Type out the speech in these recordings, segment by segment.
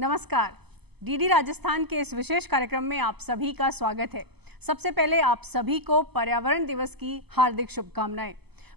नमस्कार। डीडी राजस्थान के इस विशेष कार्यक्रम में आप सभी का स्वागत है। सबसे पहले आप सभी को पर्यावरण दिवस की हार्दिक शुभकामनाएं।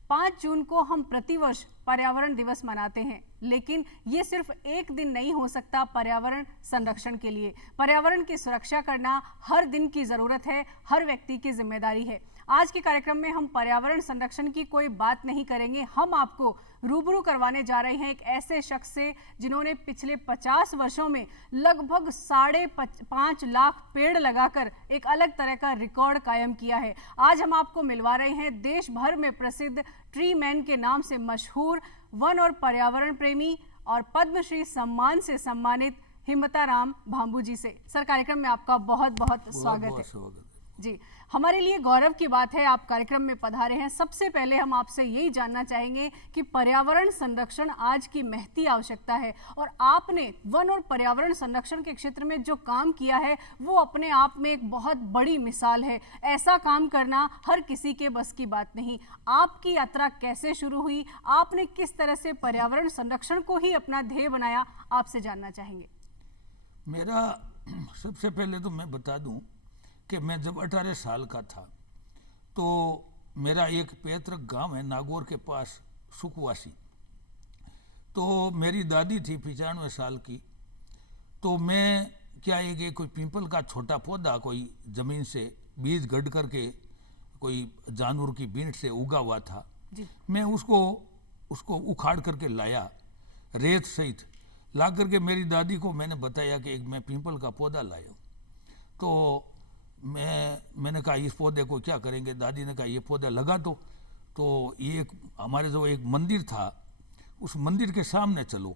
5 जून को हम प्रतिवर्ष पर्यावरण दिवस मनाते हैं, लेकिन ये सिर्फ एक दिन नहीं हो सकता पर्यावरण संरक्षण के लिए। पर्यावरण की सुरक्षा करना हर दिन की जरूरत है, हर व्यक्ति की जिम्मेदारी है। आज के कार्यक्रम में हम पर्यावरण संरक्षण की कोई बात नहीं करेंगे, हम आपको रूबरू करवाने जा रहे हैं एक ऐसे शख्स से जिन्होंने पिछले 50 वर्षों में लगभग 5.5 लाख पेड़ लगाकर एक अलग तरह का रिकॉर्ड कायम किया है। आज हम आपको मिलवा रहे हैं देश भर में प्रसिद्ध ट्री मैन के नाम से मशहूर वन और पर्यावरण प्रेमी और पद्मश्री सम्मान से सम्मानित हिम्मताराम भांबू जी से। सर, कार्यक्रम में आपका बहुत बहुत स्वागत है। जी, हमारे लिए गौरव की बात है आप कार्यक्रम में पधारे हैं। सबसे पहले हम आपसे यही जानना चाहेंगे कि पर्यावरण संरक्षण आज की महती आवश्यकता है और आपने वन और पर्यावरण संरक्षण के क्षेत्र में जो काम किया है वो अपने आप में एक बहुत बड़ी मिसाल है। ऐसा काम करना हर किसी के बस की बात नहीं। आपकी यात्रा कैसे शुरू हुई, आपने किस तरह से पर्यावरण संरक्षण को ही अपना ध्येय बनाया, आपसे जानना चाहेंगे। मेरा सबसे पहले तो मैं बता दूं कि मैं जब 18 साल का था तो मेरा एक पैतृक गांव है नागौर के पास सुकवासी। तो मेरी दादी थी 95 साल की। तो मैं क्या है कि कोई पीपल का छोटा पौधा कोई ज़मीन से बीज गढ़ करके कोई जानवर की बींट से उगा हुआ था जी। मैं उसको उखाड़ करके लाया, रेत सहित ला करके मेरी दादी को मैंने बताया कि एक मैं पीपल का पौधा लाया। तो मैंने कहा इस पौधे को क्या करेंगे। दादी ने कहा ये पौधा लगा दो। तो ये हमारे जो एक मंदिर था उस मंदिर के सामने चलो।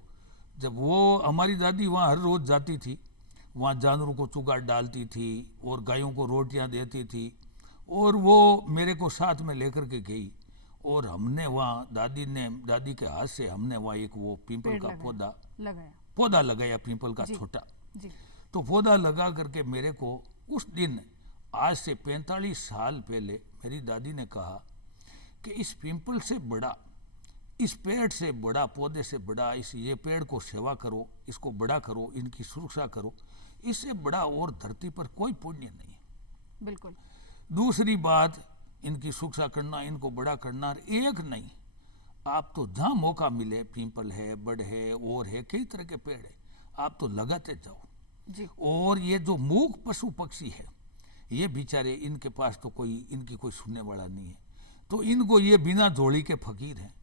जब वो हमारी दादी वहाँ हर रोज़ जाती थी, वहाँ जानवरों को चुगाड़ डालती थी और गायों को रोटियाँ देती थी और वो मेरे को साथ में लेकर के गई और हमने वहाँ दादी के हाथ से हमने वहाँ एक वो पीपल का पौधा लगाया पीपल का छोटा। तो पौधा लगा करके मेरे को उस दिन आज से 45 साल पहले मेरी दादी ने कहा कि इस पीपल से बड़ा, इस पेड़ से बड़ा, पौधे से बड़ा ये पेड़ को सेवा करो, इसको बड़ा करो, इनकी सुरक्षा करो, इससे बड़ा और धरती पर कोई पुण्य नहीं है। बिल्कुल। दूसरी बात, इनकी सुरक्षा करना, इनको बड़ा करना एक नहीं, आप तो जहाँ मौका मिले, पीपल है, बड़ है और है, कई तरह के पेड़ है, आप तो लगाते जाओ जी। और ये जो मूक पशु पक्षी है ये बेचारे, इनके पास तो इनकी कोई सुनने वाला नहीं है। तो इनको ये बिना झोली के फकीर हैं,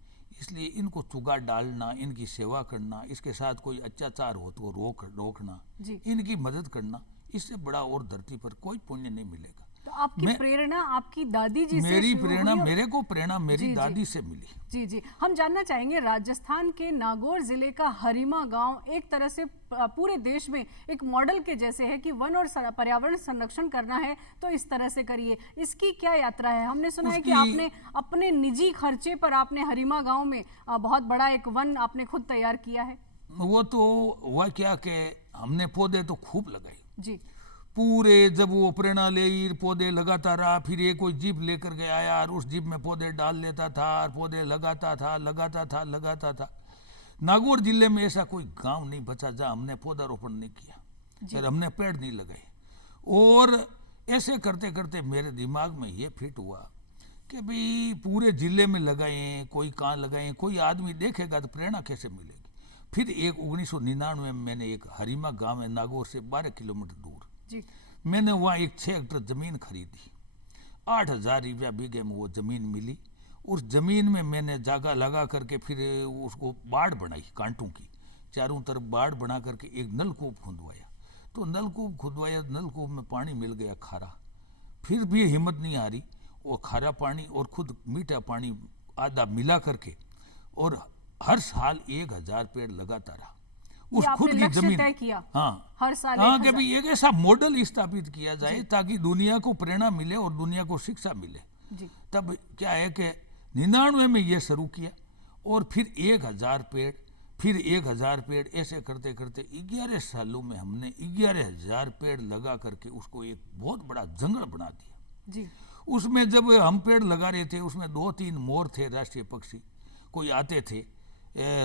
इसलिए इनको चुगा डालना, इनकी सेवा करना, इसके साथ कोई अत्याचार हो तो रोकना, इनकी मदद करना, इससे बड़ा और धरती पर कोई पुण्य नहीं मिलेगा। तो आपकी प्रेरणा आपकी दादी जी से? मेरे को प्रेरणा मेरी दादी से मिली। जी जी, हम जानना चाहेंगे राजस्थान के नागौर जिले का हरिमा गांव एक तरह से पूरे देश में एक मॉडल के जैसे है कि वन और पर्यावरण संरक्षण करना है तो इस तरह से करिए। इसकी क्या यात्रा है? हमने सुना है कि आपने अपने निजी खर्चे पर आपने हरिमा गांव में बहुत बड़ा एक वन आपने खुद तैयार किया है। वो तो हुआ क्या कि हमने पौधे तो खूब लगाए जी। पूरे, जब वो प्रेरणा ले पौधे लगाता रहा, फिर ये कोई जीप लेकर के आया और उस जीप में पौधे डाल लेता था और पौधे लगाता था। नागौर जिले में ऐसा कोई गांव नहीं बचा जहां हमने पौधारोपण नहीं किया, फिर हमने पेड़ नहीं लगाए। और ऐसे करते करते मेरे दिमाग में ये फिट हुआ कि भाई पूरे जिले में लगाएं, कोई कहाँ लगाएं, कोई आदमी देखेगा तो प्रेरणा कैसे मिलेगी। फिर 1999 में मैंने एक हरिमा गांव है नागौर से 12 किलोमीटर दूर जी। मैंने वहाँ एक 6 हेक्टर जमीन खरीदी। 8,000 रुपया बीघे में वो जमीन मिली। उस जमीन में मैंने जागा लगा करके फिर उसको बाड़ बनाई, कांटों की चारों तरफ बाड़ बना करके एक नलकूप खुदवाया। तो नलकूप में पानी मिल गया खारा। फिर भी हिम्मत नहीं आ रही, वो खारा पानी और खुद मीठा पानी आधा मिला करके और हर साल 1,000 पेड़ लगाता रहा उस खुद की जमीन किया। हाँ, हर साल कि भाई एक ऐसा मॉडल स्थापित किया जाए ताकि दुनिया को प्रेरणा मिले और दुनिया को शिक्षा मिले जी। तब क्या है कि 99 में ये शुरू किया और फिर 1,000 पेड़, फिर 1,000 पेड़, ऐसे करते करते 11 सालों में हमने 11,000 पेड़ लगा करके उसको एक बहुत बड़ा जंगल बना दिया जी। उसमें जब हम पेड़ लगा रहे थे उसमें 2-3 मोर थे, राष्ट्रीय पक्षी, कोई आते थे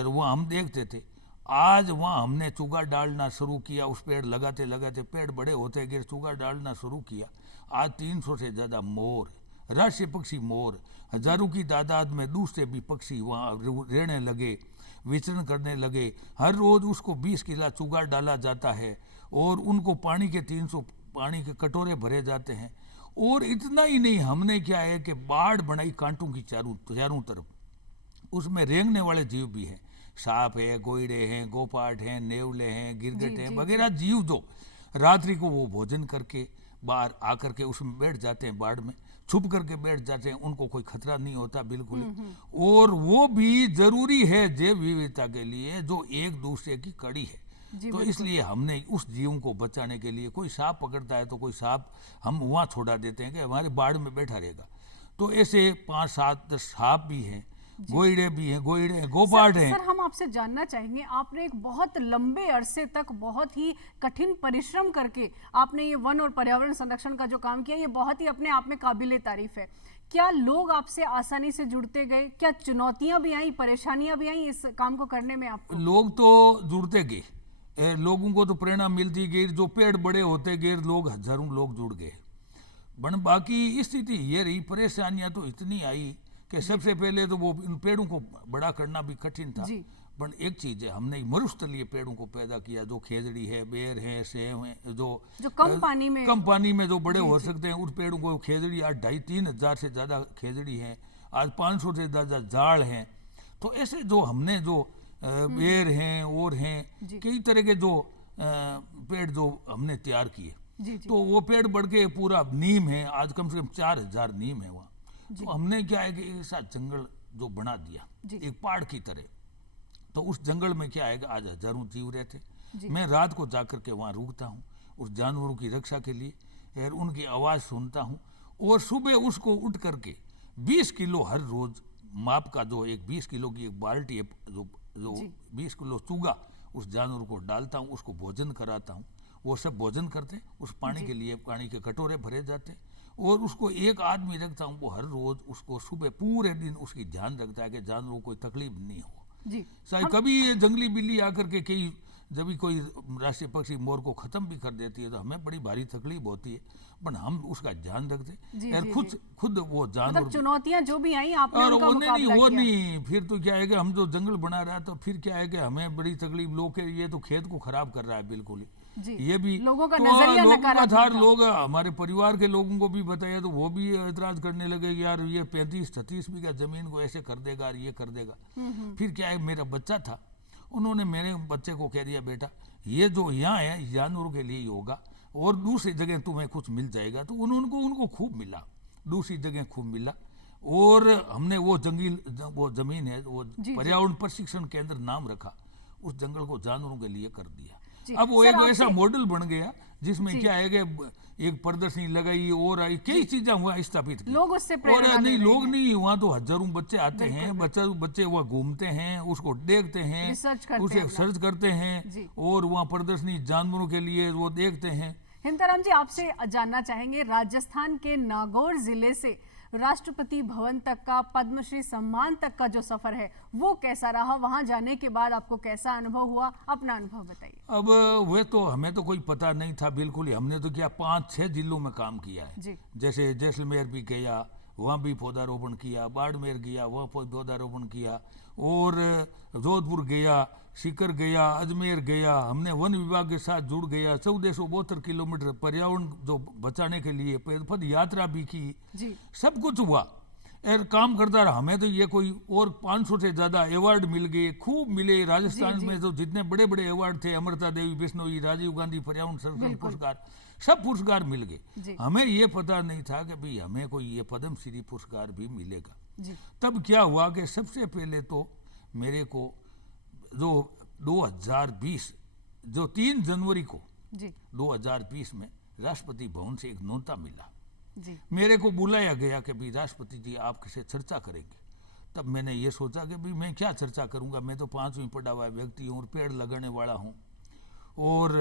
वो हम देखते थे। आज वहाँ हमने चूगा डालना शुरू किया, उस पेड़ लगाते लगाते पेड़ बड़े होते गए, चूगा डालना शुरू किया। आज 300 से ज़्यादा मोर, राष्ट्रीय पक्षी मोर, हजारों की तादाद में दूसरे भी पक्षी वहाँ रहने लगे, विचरण करने लगे। हर रोज़ उसको 20 किलो चूगा डाला जाता है और उनको पानी के 300 पानी के कटोरे भरे जाते हैं। और इतना ही नहीं, हमने क्या है कि बाढ़ बनाई कांटों की चारों तरफ, उसमें रेंगने वाले जीव भी हैं, सांप है, गोइड़े हैं, गोपाट हैं, नेवले हैं, गिरगट हैं वगैरह जीव जो रात्रि को वो भोजन करके बाहर आकर के उसमें बैठ जाते हैं, बाढ़ में छुप करके बैठ जाते हैं, उनको कोई खतरा नहीं होता बिल्कुल। और वो भी जरूरी है जैव विविधता के लिए, जो एक दूसरे की कड़ी है। तो इसलिए हमने उस जीव को बचाने के लिए, कोई सांप पकड़ता है तो कोई सांप हम वहाँ छोड़ा देते हैं कि हमारे बाढ़ में बैठा रहेगा। तो ऐसे 5, 7, 10 सांप भी हैं, गोइड़े भी हैं, गोपाट हैं। सर, हम आपसे जानना चाहेंगे, आपने एक बहुत लंबे अरसे तक बहुत ही कठिन परिश्रम करके आपने ये वन और पर्यावरण संरक्षण का जो काम किया, ये बहुत ही अपने आप में काबिले तारीफ है। क्या लोग आपसे आसानी से जुड़ते गए? क्या चुनौतियां भी आई, परेशानियां भी आई इस काम को करने में आपको? लोग तो जुड़ते गए, लोगों को तो प्रेरणा मिलती गई, जो पेड़ बड़े होते गए, लोग हजारों लोग जुड़ गए। बाकी स्थिति ये रही, परेशानियां तो इतनी आई कि सबसे पहले तो वो इन पेड़ों को बड़ा करना भी कठिन था। पर एक चीज है, हमने मरुस्थलीय पेड़ों को पैदा किया, जो खेजड़ी है, बेर है, सेव है, जो कम पानी में जो बड़े हो सकते हैं, उस पेड़ों को खेजड़ी, आज 2,500-3 हजार से ज्यादा खेजड़ी है, आज 500 से ज्यादा जाड़ हैं। तो ऐसे जो हमने जो बेर हैं और हैं, कई तरह के जो पेड़ जो हमने तैयार किए, तो वो पेड़ बढ़ के पूरा नीम है, आज कम से कम 4,000 नीम है वहाँ। तो हमने क्या है कि ऐसा जंगल जो बना दिया एक पहाड़ की तरह। तो उस जंगल में क्या है कि आज हजारों जीव रहते। मैं रात को जाकर के वहाँ रुकता हूँ उस जानवरों की रक्षा के लिए, और उनकी आवाज़ सुनता हूँ। और सुबह उसको उठ करके 20 किलो हर रोज माप का, जो एक 20 किलो की एक बाल्टी है, जो 20 किलो चूगा उस जानवर को डालता हूँ, उसको भोजन कराता हूँ। वो सब भोजन करते हैं, उस पानी के लिए पानी के कटोरे भरे जाते हैं। और उसको एक आदमी रखता हूँ, वो हर रोज उसको सुबह पूरे दिन उसकी ध्यान रखता है कि जानवरों को कोई तकलीफ नहीं हो। चाहे कभी ये जंगली बिल्ली आकर के कई जब भी कोई राष्ट्रीय पक्षी मोर को खत्म भी कर देती है तो हमें बड़ी भारी तकलीफ होती है, पर हम उसका ध्यान रखते और खुद वो जानवर, मतलब चुनौतियां जो भी आई आपने और उनका मुकाबला वो किया। नहीं, फिर तो क्या है कि हम जो जंगल बना रहा है तो फिर क्या है कि हमें बड़ी तकलीफ, लोग के ये तो खेत को खराब कर रहा है बिल्कुल। ये भी लोगों का तो नजरिया नकारात्मक था। लोग हमारे परिवार के लोगों को भी बताया तो वो भी एतराज करने लगे, यार ये 35-36 बीघा जमीन को ऐसे कर देगा, ये कर देगा। फिर क्या है, मेरा बच्चा था, उन्होंने मेरे बच्चे को कह दिया, बेटा ये जो यहाँ है जानवरों के लिए ही होगा और दूसरी जगह तुम्हें कुछ मिल जाएगा। तो उनको खूब मिला, दूसरी जगह खूब मिला। और हमने वो जमीन है, वो पर्यावरण प्रशिक्षण केंद्र नाम रखा, उस जंगल को जानवरों के लिए कर दिया। अब वो एक ऐसा मॉडल बन गया जिसमें क्या है कि एक प्रदर्शनी लगाई और आई, कई चीजें वहाँ स्थापित की। लोग उससे और नहीं, लोग नहीं, वहाँ तो हजारों बच्चे आते हैं, बच्चे वहाँ घूमते हैं, उसको देखते हैं, उसे सर्च करते हैं, और वहाँ प्रदर्शनी जानवरों के लिए वो देखते हैं। हिंताराम जी, आपसे जानना चाहेंगे, राजस्थान के नागौर जिले से राष्ट्रपति भवन तक का, पद्मश्री सम्मान तक का जो सफर है वो कैसा रहा? वहां जाने के बाद आपको कैसा अनुभव हुआ? अपना अनुभव बताइए। अब वे तो हमें तो कोई पता नहीं था बिल्कुल ही। हमने तो क्या 5-6 जिलों में काम किया है। जैसे जैसलमेर भी गया, वहाँ भी पौधारोपण किया, बाड़मेर गया, वहाँ पौधारोपण किया, और जोधपुर गया, सीकर गया, अजमेर गया। हमने वन विभाग के साथ जुड़ गया, 1472 किलोमीटर पर्यावरण जो बचाने के लिए पद यात्रा भी की, सब कुछ हुआ और काम करता रहा। हमें तो ये कोई और 500 से ज्यादा अवार्ड मिल गए, खूब मिले। राजस्थान में तो जितने बड़े बड़े अवार्ड थे, अमृता देवी बिश्नोई, राजीव गांधी पर्यावरण संरक्षण पुरस्कार, सब पुरस्कार मिल गए। हमें ये पता नहीं था कि भाई हमें कोई ये पद्म श्री पुरस्कार भी मिलेगा। तब क्या हुआ कि सबसे पहले तो मेरे को जो 2020 जो 3 जनवरी को 2020 में राष्ट्रपति भवन से एक नोटा मिला। मेरे को बुलाया गया कि भाई राष्ट्रपति जी आप किसे चर्चा करेंगे। तब मैंने ये सोचा कि भाई मैं क्या चर्चा करूंगा, मैं तो 5वीं पढ़ा हुआ व्यक्ति हूँ और पेड़ लगाने वाला हूँ, और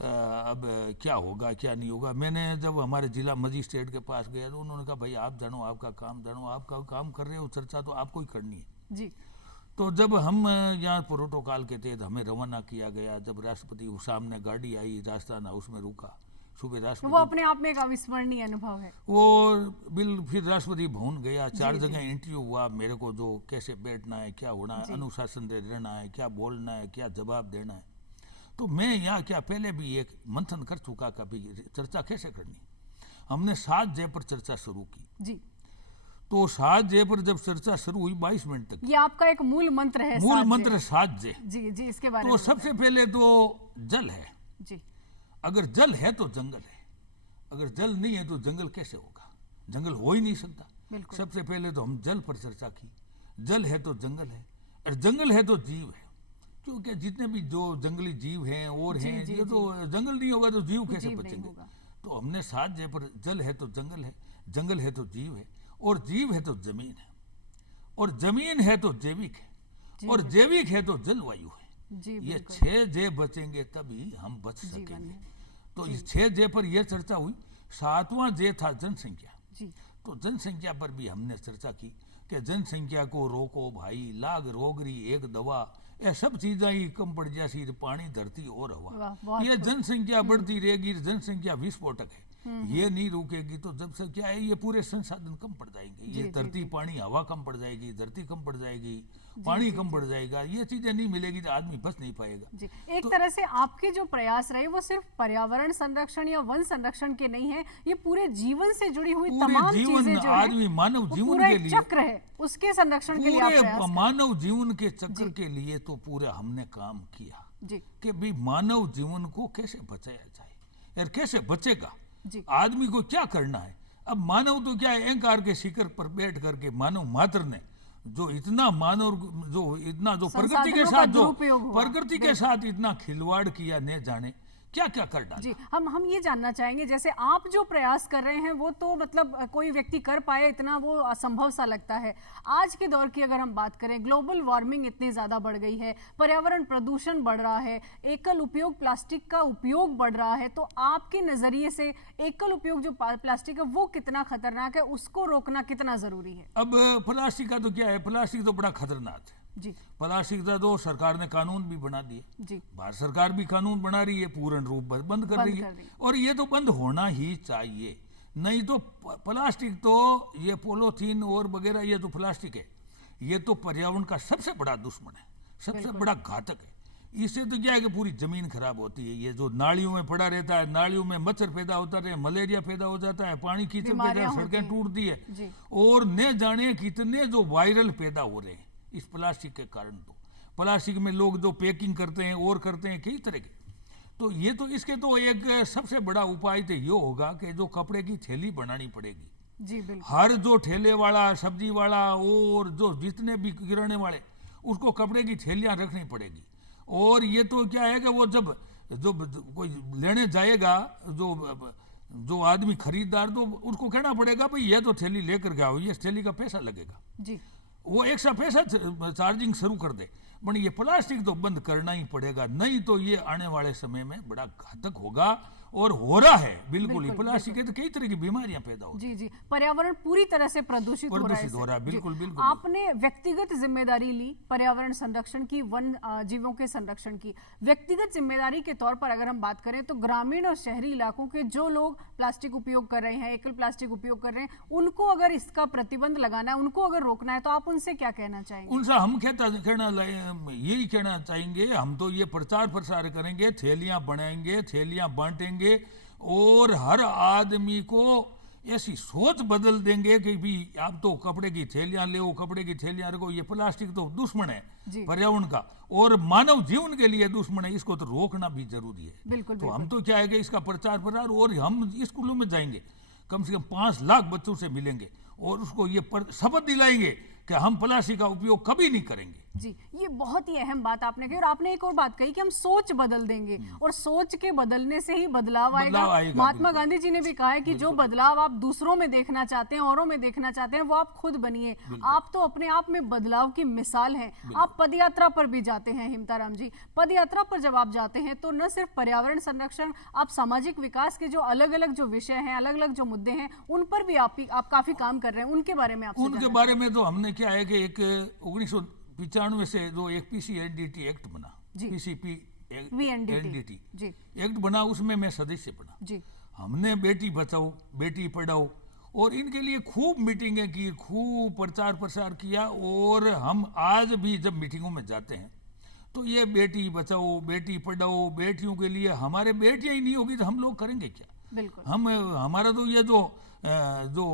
अब क्या होगा क्या नहीं होगा। मैंने जब हमारे जिला मजिस्ट्रेट के पास गया तो उन्होंने कहा भाई आप जानो, आपका काम जानो, आपका काम कर रहे हो, चर्चा तो आपको ही करनी है। तो जब हम यहाँ प्रोटोकॉल के तहत हमें रवाना किया गया, जब राष्ट्रपति सामने गाड़ी आई, राजस्थान हाउस में रुका, सुबह वो राष्ट्रपति अपने आप में एक अविस्मरणीय अनुभव है। वो फिर राष्ट्रपति भवन गया, 4 जी, जगह इंटरव्यू हुआ मेरे को, जो कैसे बैठना है, क्या होना है, जी। अनुशासन से रहना है, क्या बोलना है, क्या जवाब देना है। तो मैं यहाँ क्या पहले भी एक मंथन कर चुका, कभी चर्चा कैसे करनी। हमने 7 जय पर चर्चा शुरू की। जी, तो 7 जय पर जब चर्चा शुरू हुई 22 मिनट तक, ये आपका एक मूल मंत्र है, मूल 7 मंत्र जय। 7 जय। जी जी, इसके बारे तो में सबसे पहले तो जल है। जी अगर जल है तो जंगल है, अगर जल नहीं है तो जंगल कैसे होगा, जंगल हो ही नहीं सकता। बिल्कुल। सबसे पहले तो हम जल पर चर्चा की। जल है तो जंगल है, और जंगल है तो जीव है, क्योंकि जितने भी जो जंगली जीव हैं और जी, हैं, जी, ये तो जंगल नहीं होगा तो जीव कैसे जीव नहीं बचेंगे। होगा। तो हमने 7 जय पर जल है तो जंगल है, जंगल है तो जीव है, और जीव है तो जमीन है, और जमीन है तो जैविक है, जी, और जैविक है तो जलवायु है। जी, ये बिल्कुल। 6 जय बचेंगे तभी हम बच जीवन सकेंगे। है। तो इस 6 जय पर यह चर्चा हुई। 7वां जय था जनसंख्या। जी तो जनसंख्या पर भी हमने चर्चा की कि जनसंख्या को रोको भाई, लाग रोगरी एक दवा, ये सब चीजें ही कम पड़ जासी, पानी धरती और वाह, हवा। बहुत ये जनसंख्या बढ़ती रहेगी, जनसंख्या विस्फोटक है, ये नहीं रुकेगी तो जब से क्या है, ये पूरे संसाधन कम पड़ जाएंगे, जी, ये जी, धरती जी। पानी हवा कम पड़ जाएगी, धरती कम पड़ जाएगी, पानी कम पड़ जाएगा, ये चीजें नहीं मिलेगी तो आदमी बच नहीं पाएगा। जी, एक तरह से आपके जो प्रयास रहे वो सिर्फ पर्यावरण संरक्षण या वन संरक्षण के नहीं है, ये पूरे जीवन से जुड़ी हुई पूरे तमाम जीवन, चीजें जो आदमी हैं, मानव वो जीवन पूरा के एक लिए, चक्र है, उसके संरक्षण के लिए आप पूरे प्रयास कर मानव जीवन के चक्र के लिए तो पूरा हमने काम किया जी कि भी मानव जीवन को कैसे बचाया जाए, यार कैसे बचेगा, जी आदमी को क्या करना है। अब मानव तो क्या है, अहंकार के शिखर पर बैठ करके मानव मात्र ने जो इतना मानव जो प्रकृति के संसाधनों का साथ जो दुरुपयोग हुआ। प्रकृति के साथ इतना खिलवाड़ किया, न जाने क्या क्या कर डाला। जी, हम ये जानना चाहेंगे, जैसे आप जो प्रयास कर रहे हैं वो तो मतलब कोई व्यक्ति कर पाए इतना वो असंभव सा लगता है। आज के दौर की अगर हम बात करें, ग्लोबल वार्मिंग इतनी ज़्यादा बढ़ गई है, पर्यावरण प्रदूषण बढ़ रहा है, एकल उपयोग प्लास्टिक का उपयोग बढ़ रहा है, तो आपके नज़रिए से एकल उपयोग जो प्लास्टिक है वो कितना खतरनाक है, उसको रोकना कितना ज़रूरी है? अब प्लास्टिक का तो क्या है, प्लास्टिक तो बड़ा खतरनाक है। जी प्लास्टिक का तो सरकार ने कानून भी बना दिए, जी भारत सरकार भी कानून बना रही है, पूर्ण रूप बंद कर रही है, और ये तो बंद होना ही चाहिए। नहीं तो प्लास्टिक तो ये पॉलीथीन और वगैरह, ये तो प्लास्टिक है, ये तो पर्यावरण का सबसे बड़ा दुश्मन है, सबसे बड़ा घातक है। इससे तो क्या है कि पूरी जमीन खराब होती है, ये जो नालियों में पड़ा रहता है, नालियों में मच्छर पैदा होता है, मलेरिया पैदा हो जाता है, पानी कीचड़ पैदा, सड़कें टूटती है, जी। और न जाने कितने जो वायरल पैदा हो रहे हैं इस प्लास्टिक के कारण। तो प्लास्टिक में लोग जो पैकिंग करते हैं और करते हैं कई तरह के, तो ये तो इसके तो एक सबसे बड़ा उपाय तो ये होगा कि जो कपड़े की थैली बनानी पड़ेगी। जी बिल्कुल। हर जो ठेले वाला, सब्जी वाला और जो जितने भी किराने वाले, उसको कपड़े की थैलियां रखनी पड़ेगी। और ये तो क्या है कि वो जब जो कोई लेने जाएगा, जो आदमी खरीदार, तो उसको कहना पड़ेगा भाई ये तो थैली लेकर के आओ, ये थैली का पैसा लगेगा, जी वो एक्स्ट्रा पैसा चार्जिंग शुरू कर दे। पर ये प्लास्टिक तो बंद करना ही पड़ेगा, नहीं तो ये आने वाले समय में बड़ा घातक होगा, और हो रहा है बिल्कुल ही। प्लास्टिक के तो कई तरह की बीमारियां पैदा होती जी जी, पर्यावरण पूरी तरह से प्रदूषित हो रहा है हो रहा है, इससे। बिल्कुल जी। बिल्कुल। आपने व्यक्तिगत जिम्मेदारी ली पर्यावरण संरक्षण की, वन जीवों के संरक्षण की। व्यक्तिगत जिम्मेदारी के तौर पर अगर हम बात करें तो ग्रामीण और शहरी इलाकों के जो लोग प्लास्टिक उपयोग कर रहे हैं, एकल प्लास्टिक उपयोग कर रहे हैं, उनको अगर इसका प्रतिबंध लगाना है, उनको अगर रोकना है, तो आप उनसे क्या कहना चाहेंगे? उनसे हम यही कहना चाहेंगे, हम तो ये प्रचार प्रसार करेंगे, थैलियां बनाएंगे, थैलियां बांटेंगे, और हर आदमी को ऐसी सोच बदल देंगे कि भी आप तो कपड़े की थैलियां ले, कपड़े की थैलियां रखो, ये प्लास्टिक तो दुश्मन है पर्यावरण का और मानव जीवन के लिए दुश्मन है, इसको तो रोकना भी जरूरी है। बिल्कुल, तो हम तो क्या है कि इसका प्रचार प्रसार, और हम स्कूलों में जाएंगे, कम से कम 5 लाख बच्चों से मिलेंगे और उसको ये शपथ दिलाएंगे कि हम प्लास्टिक का उपयोग कभी नहीं करेंगे। जी, ये बहुत ही अहम बात आपने कही। और आपने एक और बात कही कि हम सोच बदल देंगे, और सोच के बदलने से ही बदलाव आएगा। महात्मा गांधी जी ने भी कहा है कि जो बदलाव आप दूसरों में देखना चाहते हैं, औरों में देखना चाहते हैं, वो आप खुद बनिए। आप तो अपने आप में बदलाव की मिसाल हैं। आप पदयात्रा पर भी जाते हैं हिमताराम जी, पदयात्रा पर जब आप जाते हैं तो न सिर्फ पर्यावरण संरक्षण, आप सामाजिक विकास के जो अलग अलग जो विषय हैं, अलग अलग जो मुद्दे हैं, उन पर भी आप काफी काम कर रहे हैं। उनके बारे में उनके बारे में तो हमने क्या है कि एक 95 से जो एक PCNDT एक्ट बना, जी। PCP VNDT NDT जी एक्ट बना, उसमें मैं सदस्य बना। जी हमने बेटी बचाओ बेटी पढ़ाओ और इनके लिए खूब मीटिंगें की, खूब प्रचार प्रसार किया। और हम आज भी जब मीटिंगों में जाते हैं तो ये बेटी बचाओ बेटी पढ़ाओ, बेटियों के लिए, हमारे बेटियां ही नहीं होगी तो हम लोग करेंगे क्या? बिल्कुल हम हमारा तो ये जो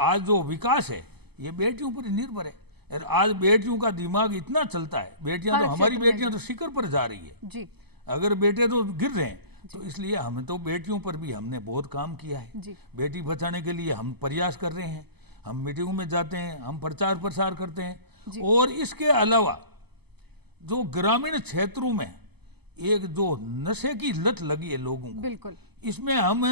आज जो विकास है ये बेटियों पर ही निर्भर है। और आज बेटियों का दिमाग इतना चलता है, बेटियां हर तो हमारी क्षेत्र में बेटियां तो शिखर पर जा रही है, जी अगर बेटे तो गिर रहे हैं। तो इसलिए हम तो बेटियों पर भी हमने बहुत काम किया है। जी बेटी बचाने के लिए हम प्रयास कर रहे हैं, हम मीटिंगों में जाते हैं, हम प्रचार प्रसार करते जी। हैं। और इसके अलावा जो ग्रामीण क्षेत्रों में एक जो नशे की लत लगी है लोगों को, बिल्कुल इसमें हम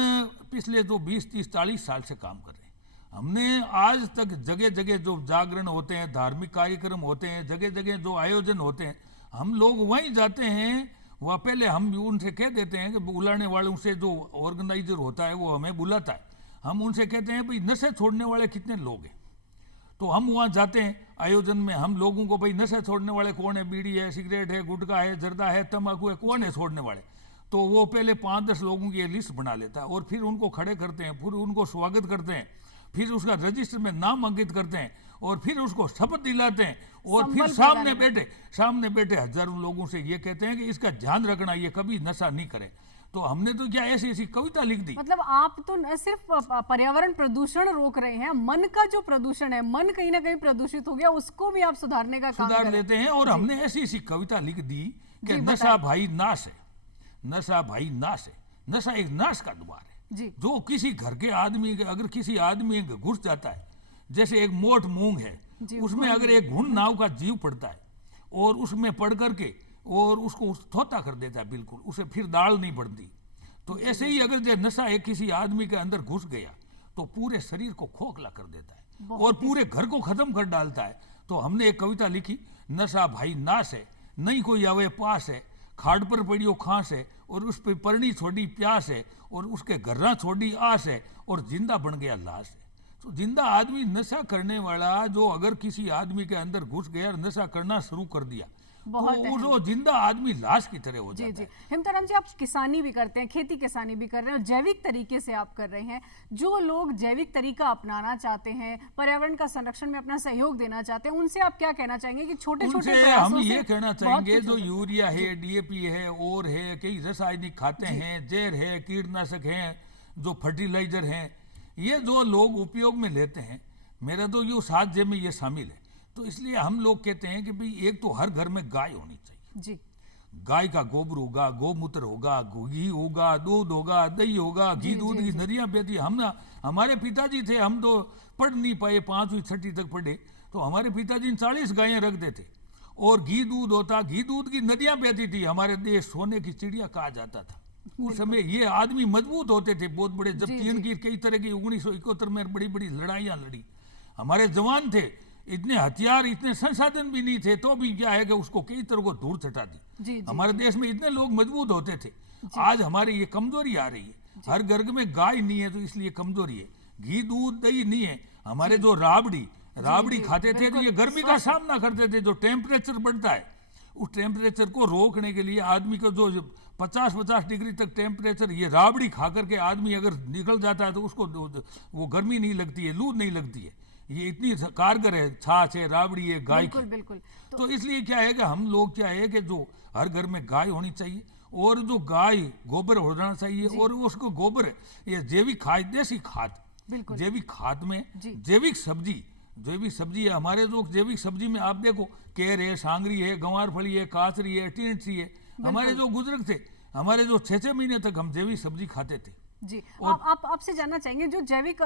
पिछले जो 20, 30, 40 साल से काम कर रहे हैं। हमने आज तक जगह जगह जो जागरण होते हैं, धार्मिक कार्यक्रम होते हैं, जगह जगह जो आयोजन होते हैं, हम लोग वहीं जाते हैं। वह पहले हम उनसे कह देते हैं कि बुलाने वालों से जो ऑर्गेनाइजर होता है वो हमें बुलाता है, हम उनसे कहते हैं भाई नशे छोड़ने वाले कितने लोग हैं। तो हम वहाँ जाते हैं आयोजन में, हम लोगों को भाई नशे छोड़ने वाले कौन है, बीड़ी है, सिगरेट है, गुटखा है, जर्दा है, तंबाकू है, कौन है छोड़ने वाले। तो वो पहले 5-10 लोगों की लिस्ट बना लेता है और फिर उनको खड़े करते हैं, फिर उनको स्वागत करते हैं, फिर उसका रजिस्टर में नाम अंकित करते हैं और फिर उसको शपथ दिलाते हैं। और फिर संबल सामने बैठे हजारों लोगों से ये कहते हैं कि इसका ध्यान रखना, ये कभी नशा नहीं करे। तो हमने तो क्या ऐसी ऐसी कविता लिख दी। मतलब आप तो न सिर्फ पर्यावरण प्रदूषण रोक रहे हैं, मन का जो प्रदूषण है, मन कहीं ना कहीं प्रदूषित हो गया, उसको भी आप सुधारने का काम सुधार कर रहे लेते हैं। और हमने ऐसी ऐसी कविता लिख दी कि जी, नशा भाई नाश है, नशा भाई नाश है, नशा एक नाश का द्वार है। जी जो किसी घर के आदमी के, अगर किसी आदमी के घुस जाता है, जैसे एक मोट मूंग है, जी, उसमें अगर एक घुन नाव का जीव पड़ता है और उसमें पड़ करके और उसको थोता कर देता है, बिल्कुल उसे फिर दाल नहीं पड़ती। तो ऐसे ही अगर जो नशा एक किसी आदमी के अंदर घुस गया तो पूरे शरीर को खोखला कर देता है और पूरे घर को खत्म कर डालता है। तो हमने एक कविता लिखी, नशा भाई नाश है, नहीं कोई आवे पास है, खाड़ पर पड़ियो खांस है और उस पर परनी छोड़ी प्यास है और उसके घर्रा छोड़ी आस है और जिंदा बन गया लाश है। तो जिंदा आदमी नशा करने वाला जो अगर किसी आदमी के अंदर घुस गया, नशा करना शुरू कर दिया, बहुत तो वो जिंदा आदमी लाश की तरह हो जी जाता जी है। हिमताराम जी, आप किसानी भी करते हैं, खेती किसानी भी कर रहे हैं और जैविक तरीके से आप कर रहे हैं। जो लोग जैविक तरीका अपनाना चाहते हैं, पर्यावरण का संरक्षण में अपना सहयोग देना चाहते हैं, उनसे आप क्या कहना चाहेंगे कि छोटे छोटे उनसे प्रयासों हम से ये कहना बहुत चाहेंगे, कुछ जो हो सकता है। यूरिया है, DAP है और है, कई रासायनिक खाते हैं, जहर है, कीटनाशक हैं, जो फर्टिलाइजर हैं, ये जो लोग उपयोग में लेते हैं, मेरा तो ये साध्य में ये शामिल है। तो इसलिए हम लोग कहते हैं कि भाई एक तो हर घर में गाय होनी चाहिए, जी गाय का गोबर होगा, गोमूत्र होगा, घी होगा, दूध होगा, दही होगा, घी दूध की नदियाँ बहती। हमारे पिताजी थे, हम तो पढ़ नहीं पाए, 5वीं 6वीं तक पढ़े, तो हमारे पिताजी ने 40 गायें रख देते और घी दूध होता, घी दूध की नदियाँ बहती थी। हमारे देश सोने की चिड़िया कहा जाता था। उस समय ये आदमी मजबूत होते थे, बहुत बड़े। जब चीन की कई तरह की 1971 में बड़ी बड़ी लड़ाइयाँ लड़ी, हमारे जवान थे, इतने हथियार, इतने संसाधन भी नहीं थे, तो भी क्या है कि उसको कई तरह को दूर चटा दी। जी हमारे देश में इतने लोग मजबूत होते थे। आज हमारी ये कमजोरी आ रही है, हर घर में गाय नहीं है तो इसलिए कमजोरी है, घी दूध दही नहीं है। हमारे जो राबड़ी खाते थे तो ये गर्मी का सामना करते थे। जो टेम्परेचर बढ़ता है, उस टेम्परेचर को रोकने के लिए आदमी को जो 50-50 डिग्री तक टेम्परेचर, ये राबड़ी खा करके आदमी अगर निकल जाता है तो उसको वो गर्मी नहीं लगती है, लू नहीं लगती है। ये इतनी कारगर है, छाछ है, राबड़ी है गाय की। बिल्कुल। तो इसलिए क्या है कि हम लोग क्या है कि जो हर घर में गाय होनी चाहिए और जो गाय गोबर होना चाहिए और उसको गोबर, ये जैविक खाद, देसी खाद, जैविक खाद में जैविक सब्जी है। हमारे जो जैविक सब्जी में आप देखो, केर है, सांगरी है, गंवार फली है, कासरी है, टिंडसी है। हमारे जो बुजुर्ग थे, हमारे जो 6-6 महीने तक हम जैविक सब्जी खाते थे। जी आपसे जानना चाहेंगे, जो जैविक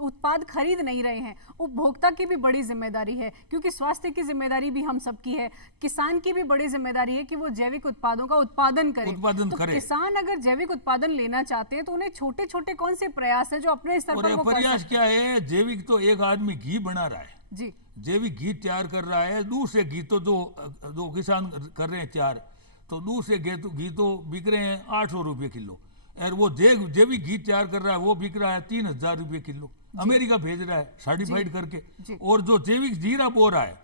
उत्पाद खरीद नहीं रहे हैं, उपभोक्ता की भी बड़ी जिम्मेदारी है, क्योंकि स्वास्थ्य की जिम्मेदारी भी हम सबकी है, किसान की भी बड़ी जिम्मेदारी है कि वो जैविक उत्पादों का उत्पादन करे। तो किसान अगर जैविक उत्पादन लेना चाहते हैं तो उन्हें छोटे छोटे कौन से प्रयास है जो अपने स्तर पर वो कर सकते हैं? प्रयास क्या है, जैविक तो एक आदमी घी बना रहा है जी, जैविक घी तैयार कर रहा है, दूध से घी तो जो किसान कर रहे हैं तैयार, तो दूध से घी तो बिक रहे हैं 800 रुपये किलो, और वो जैविक घी तैयार कर रहा है वो बिक रहा है 3000 रुपये किलो, अमेरिका भेज रहा है सर्टिफाइड करके। और जो जैविक जीरा बो रहा है,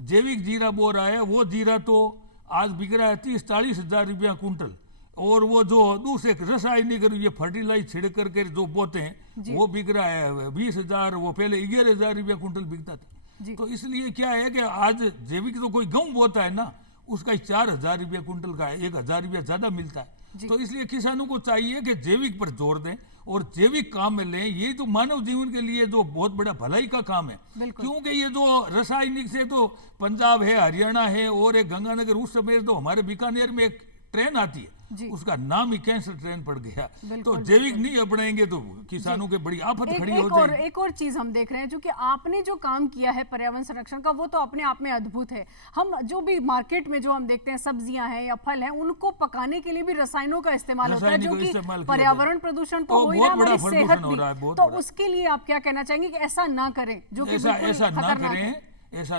जैविक जीरा बो रहा है, वो जीरा तो आज बिक रहा है 30-40 हजार रुपया कुंटल, और वो जो दूसरे रासायनिक ये फर्टिलाइज छिड़क करके जो बोते हैं वो बिक रहा है 20,000, वो पहले 11,000 रुपया कुंटल बिकता था। तो इसलिए क्या है कि आज जैविक तो कोई गेहूं बोता है ना, उसका 4,000 रुपया कुंटल का है, 1,000 रुपया ज्यादा मिलता है। तो इसलिए किसानों को चाहिए कि जैविक पर जोर दें और जैविक काम में लें। ये तो मानव जीवन के लिए जो बहुत बड़ा भलाई का काम है, क्योंकि ये जो रासायनिक से तो पंजाब है, हरियाणा है और एक गंगानगर, उस समय तो हमारे बीकानेर में एक ट्रेन आती है, उसका नाम ही कैंसर ट्रेन पड़ गया। तो जैविक नहीं अपनाएंगे तो किसानों के बड़ी आफत खड़ी हो जाएगी। एक और चीज हम देख रहे हैं, जो कि आपने जो काम किया है पर्यावरण संरक्षण का, वो तो अपने आप में अद्भुत है। हम जो भी मार्केट में जो हम देखते हैं सब्जियां हैं या फल हैं, उनको पकाने के लिए भी रसायनों का इस्तेमाल होता है, जो कि पर्यावरण प्रदूषण तो हो ही रहा है, हमारी सेहत भी। तो उसके लिए आप क्या कहना चाहेंगे कि ऐसा ना करें, जो कि ऐसा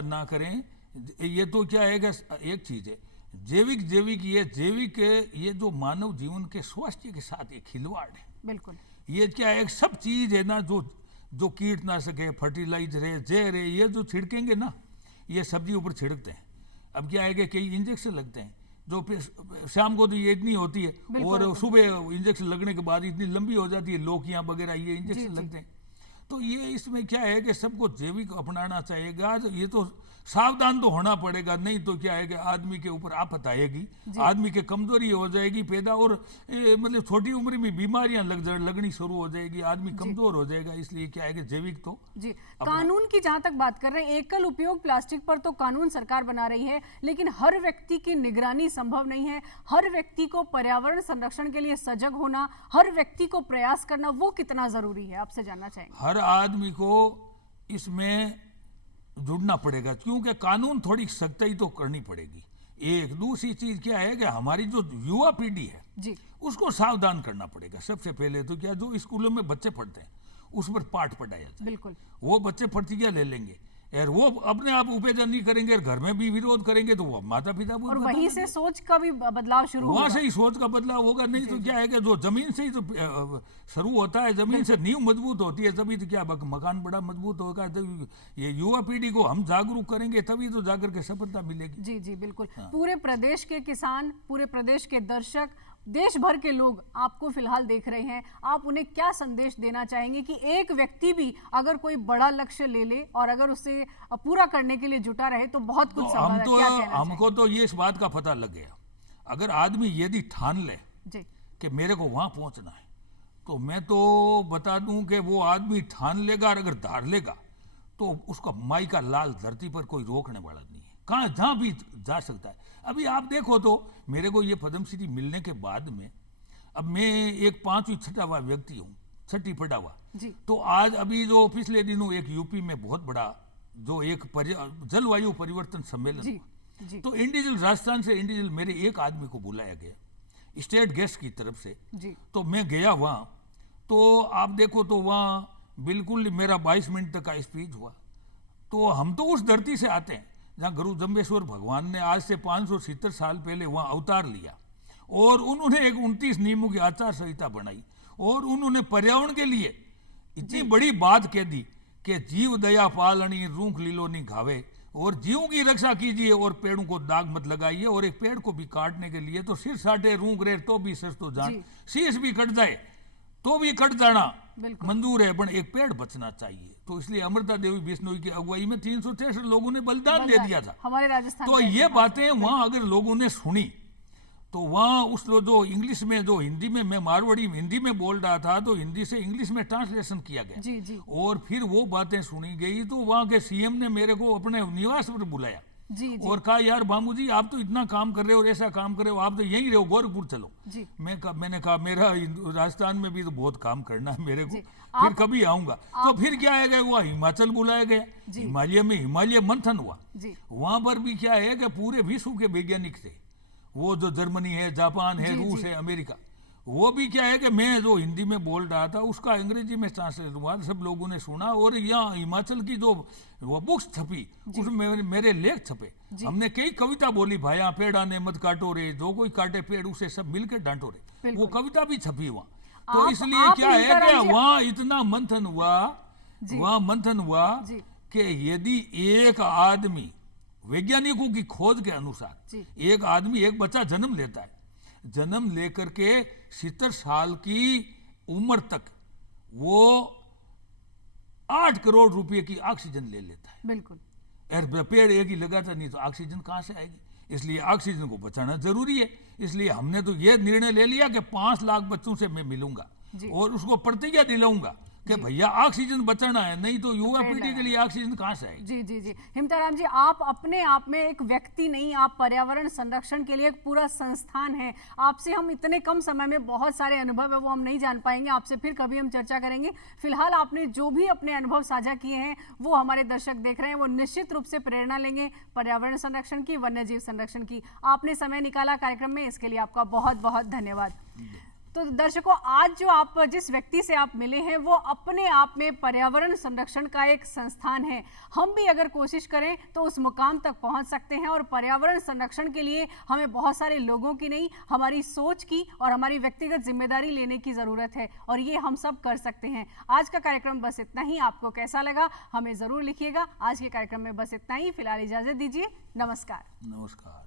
ना करें। ये तो क्या है कि एक चीज है जैविक ये जो मानव जीवन के स्वास्थ्य के साथ एक खिलवाड़ है। बिल्कुल, ये क्या है, सब चीज है ना, जो कीटनाशक है, फर्टिलाइजर है, जहर है, ये जो छिड़केंगे ना, ये सब्जी ऊपर छिड़कते हैं। अब क्या है कि कई इंजेक्शन लगते हैं, जो शाम को तो ये इतनी होती है और सुबह इंजेक्शन लगने के बाद इतनी लंबी हो जाती है, लौकियां वगैरह ये इंजेक्शन लगते हैं। तो ये इसमें क्या है कि सबको जैविक अपनाना चाहिएगा। ये तो सावधान तो होना पड़ेगा, नहीं तो क्या है कि आदमी के ऊपर आफत आएगी, आदमी के कमजोरी हो जाएगी पैदा, और मतलब छोटी उम्र में बीमारियां लगनी शुरू हो जाएगी, आदमी कमजोर हो जाएगा। इसलिए क्या है कि जैविक तो जी। कानून की जहां तक बात कर रहे हैं, एकल उपयोग प्लास्टिक पर तो कानून सरकार बना रही है, लेकिन हर व्यक्ति की निगरानी संभव नहीं है। हर व्यक्ति को पर्यावरण संरक्षण के लिए सजग होना, हर व्यक्ति को प्रयास करना, वो कितना जरूरी है, आपसे जानना चाहेंगे। हर आदमी को इसमें जुड़ना पड़ेगा, क्योंकि कानून थोड़ी सख्ताई तो करनी पड़ेगी। एक दूसरी चीज क्या है कि हमारी जो युवा पीढ़ी है जी, उसको सावधान करना पड़ेगा। सबसे पहले तो क्या, जो स्कूलों में बच्चे पढ़ते हैं उस पर पाठ पढ़ाया जाए। बिल्कुल, वो बच्चे प्रतिज्ञा ले लेंगे और वो अपने आप उपेक्षण नहीं करेंगे, घर में भी विरोध करेंगे, तो वो माता पिता और वहीं से सोच का भी बदलाव शुरू होगा। वहां से ही सोच का बदलाव होगा। नहीं तो क्या है कि जो जमीन से ही तो शुरू होता है, जमीन से नींव मजबूत होती है, तभी तो क्या मकान बड़ा मजबूत होगा। ये युवा पीढ़ी को हम जागरूक करेंगे तभी तो जाकर के सफलता मिलेगी। जी जी बिल्कुल। पूरे प्रदेश के किसान, पूरे प्रदेश के दर्शक, देश भर के लोग आपको फिलहाल देख रहे हैं, आप उन्हें क्या संदेश देना चाहेंगे कि एक व्यक्ति भी अगर कोई बड़ा लक्ष्य ले ले और अगर उसे पूरा करने के लिए जुटा रहे तो बहुत कुछ संभव है। क्या कहना चाहिए? हमको तो ये इस बात का पता लग गया, अगर आदमी यदि ठान ले कि मेरे को वहां पहुंचना है, तो मैं तो बता दूं कि वो आदमी ठान लेगा और अगर धार लेगा तो उसका माई का लाल धरती पर कोई रोकने वाला नहीं है, कहाँ जहां भी जा सकता है। अभी आप देखो तो मेरे को ये पद्मश्री मिलने के बाद में, अब मैं एक 5वीं छठा हुआ व्यक्ति हूँ, छठी पढ़ा हुआ। तो आज अभी जो पिछले दिनों एक यूपी में बहुत बड़ा जो एक जलवायु परिवर्तन सम्मेलन, तो इंडिविजुअल राजस्थान से इंडिविजुअल मेरे एक आदमी को बुलाया गया स्टेट गेस्ट की तरफ से। तो मैं गया वहाँ, तो आप देखो तो वहाँ बिल्कुल मेरा 22 मिनट तक का स्पीच हुआ। तो हम तो उस धरती से आते हैं जहाँ गुरु जम्बेश्वर भगवान ने आज से 570 साल पहले वहाँ अवतार लिया और उन्होंने एक 29 नियमों की आचार संहिता बनाई और उन्होंने पर्यावरण के लिए इतनी बड़ी बात कह दी कि जीव दया पालनी रूख लीलो नहीं घावे, और जीवों की रक्षा कीजिए और पेड़ों को दाग मत लगाइए, और एक पेड़ को भी काटने के लिए तो सिर साटे रूख रहे तो भी सच तो जान, शीश भी कट जाए तो भी कट जाना मंजूर है, पर एक पेड़ बचना चाहिए। तो इसलिए अमृता देवी बिश्नोई की अगुवाई में 363 लोगों ने बलिदान दे दिया था हमारे राजस्थान। तो ये बातें वहां अगर लोगों ने सुनी तो वहाँ उस जो इंग्लिश में, जो हिंदी में, मैं मारवाड़ी हिंदी में बोल रहा था, तो हिंदी से इंग्लिश में ट्रांसलेशन किया गया और फिर वो बातें सुनी गई। तो वहाँ के सीएम ने मेरे को अपने निवास पर बुलाया और कहा, यार बाबू जी आप तो इतना काम कर रहे हो और ऐसा काम कर रहे हो, आप तो यहीं रहो, गोरखपुर चलो। मैंने कहा मेरा राजस्थान में भी तो बहुत काम करना है मेरे को, फिर कभी आऊंगा। तो फिर क्या है, वो हिमाचल बुलाया गया, हिमालय में हिमालय मंथन हुआ। वहां पर भी क्या है कि पूरे विश्व के वैज्ञानिक थे, वो जो जर्मनी है, जापान है, रूस है, अमेरिका, वो भी क्या है कि मैं जो हिंदी में बोल रहा था उसका अंग्रेजी में ट्रांसलेट हुआ, सब लोगों ने सुना। और यहाँ हिमाचल की जो वो बुक्स छपी उसमें मेरे लेख छपे, हमने कई कविता बोली, भाया पेड़ा ने मत काटो रे, जो कोई काटे पेड़ उसे सब मिलकर डांटो रे, वो कविता भी छपी वहाँ। तो इसलिए क्या है कि वहाँ इतना मंथन हुआ कि यदि एक आदमी वैज्ञानिकों की खोज के अनुसार जी। एक आदमी, एक बच्चा जन्म लेता है, जन्म लेकर के 70 साल की उम्र तक वो 8 करोड़ रुपए की ऑक्सीजन ले लेता है। बिल्कुल। और पेड़ एक ही लगाता नहीं तो ऑक्सीजन कहाँ से आएगी? इसलिए ऑक्सीजन को बचाना जरूरी है। इसलिए हमने तो ये निर्णय ले लिया कि 5 लाख बच्चों से मैं मिलूंगा जी। और उसको प्रतिज्ञा दिलाऊंगा कि भैया ऑक्सीजन बचाना है, नहीं तो युवा पेड़ पीढ़ी के लिए ऑक्सीजन कहाँ से आएगी? जी जी जी। हिमताराम जी, आप अपने आप में एक व्यक्ति नहीं, आप पर्यावरण संरक्षण के लिए एक पूरा संस्थान है। आपसे हम इतने कम समय में बहुत सारे अनुभव है वो हम नहीं जान पाएंगे, आपसे फिर कभी हम चर्चा करेंगे। फिलहाल आपने जो भी अपने अनुभव साझा किए हैं वो हमारे दर्शक देख रहे हैं, वो निश्चित रूप से प्रेरणा लेंगे पर्यावरण संरक्षण की, वन्य जीव संरक्षण की। आपने समय निकाला कार्यक्रम में, इसके लिए आपका बहुत बहुत धन्यवाद। तो दर्शकों, आज जो आप जिस व्यक्ति से आप मिले हैं वो अपने आप में पर्यावरण संरक्षण का एक संस्थान है। हम भी अगर कोशिश करें तो उस मुकाम तक पहुंच सकते हैं और पर्यावरण संरक्षण के लिए हमें बहुत सारे लोगों की नहीं, हमारी सोच की और हमारी व्यक्तिगत जिम्मेदारी लेने की ज़रूरत है और ये हम सब कर सकते हैं। आज का कार्यक्रम बस इतना ही। आपको कैसा लगा हमें ज़रूर लिखिएगा। आज के कार्यक्रम में बस इतना ही। फिलहाल इजाज़त दीजिए। नमस्कार। नमस्कार।